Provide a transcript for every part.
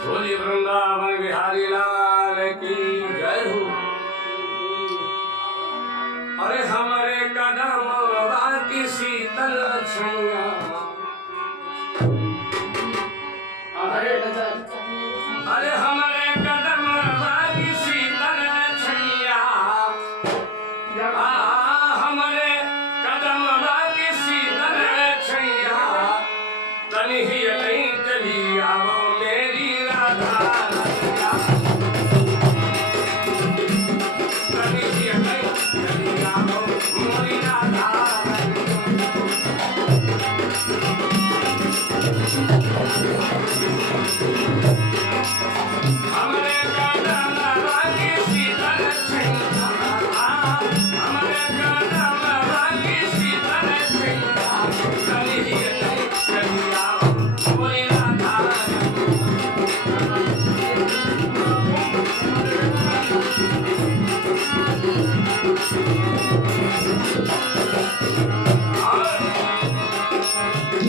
बोलिए वृंदावन बिहारी लाल की जय हो। अरे हमारे कदम बाकी शीतल छैया, अरे हमारे कदम बाकी शीतल छैया, हमारे कदम बाकी शीतल छैया, तनी ही नहीं चली आओ मेरी राधा रतिया, तनी ही नहीं चली आओ मेरी राधा हमारे कदम बाकी शीतल छैया, हमारे कदम बाकी शीतल छैया, तनी ही नहीं चली आओ मेरी राधा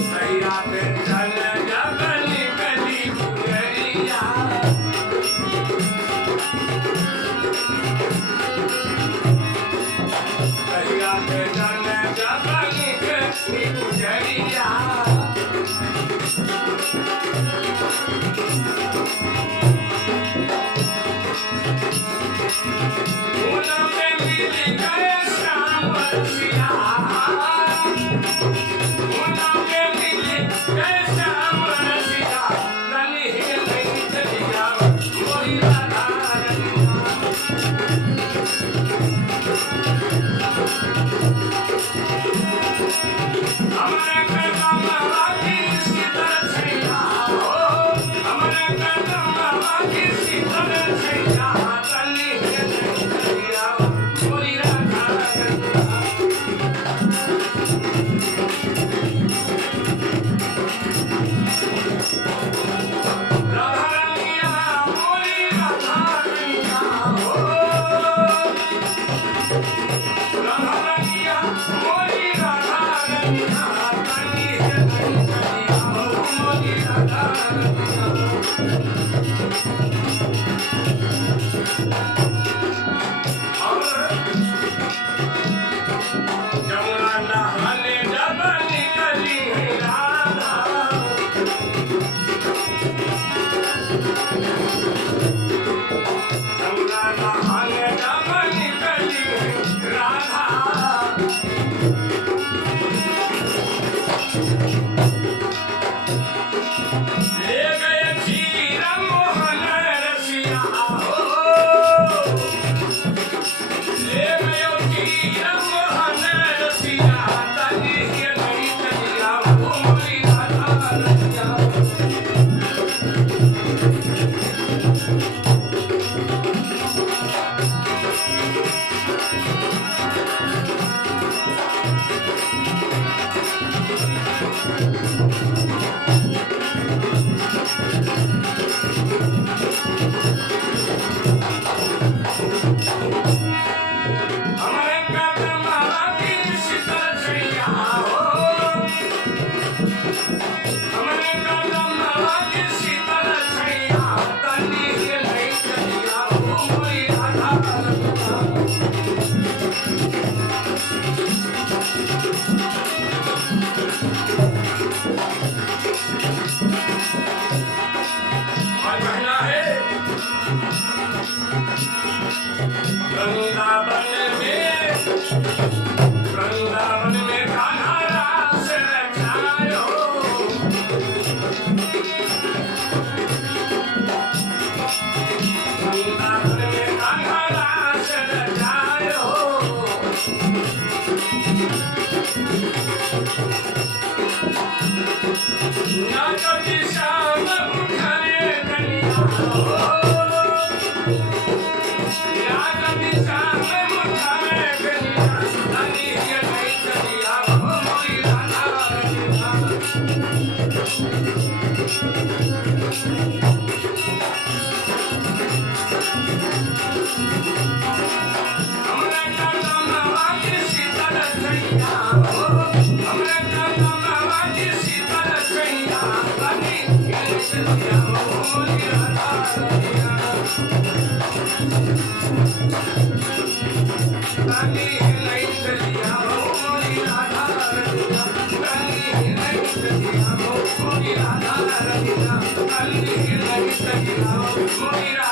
सैया पे चल जबली कली गुजरिया, सैया पे चल जबली कली गुजरिया, फूलों पे मिल गए श्याम रसिया, फूलों पे मिल गए श्याम रसिया, तनी ही नहीं चली आओ मोरी राधा रतिया, हमारे कदम बाकी शीतल छैया, हमारे कदम बाकी शीतल छैया, तनी ही नहीं चली आओ मोरी राधा रतिया। राधा रतिया मोरी राधा रतिया, राधा रतिया मोरी राधा रतिया, तनी ही नहीं चली आओ मोरी राधा रतिया। और जमुना नहाने जब निकली है राधा, जमुना नहाने जब निकली है राधा, ले गए क्षीर मोहन रसिया, ले गए क्षीर मोहन रसिया, तनी ही नहीं चली आओ मोरी राधा रतिया। हमारे कदम बाकी शीतल छैया, हमारे कदम बाकी शीतल छैया, तनी ही नहीं चली आओ मोरी राधा रतिया। और कहना है वृंदावन में कान्हा रास रचायो, वृंदावन में कान्हा रास रचायो, ना कभी श्याम मुखरे कन्या, ना कभी श्याम मुखरे कन्या, तनी ही नहीं चली आओ मोरी राधा रतिया। हमारे कदम बाकी शीतल छैया, हमारे कदम बाकी शीतल छैया, तनी Mira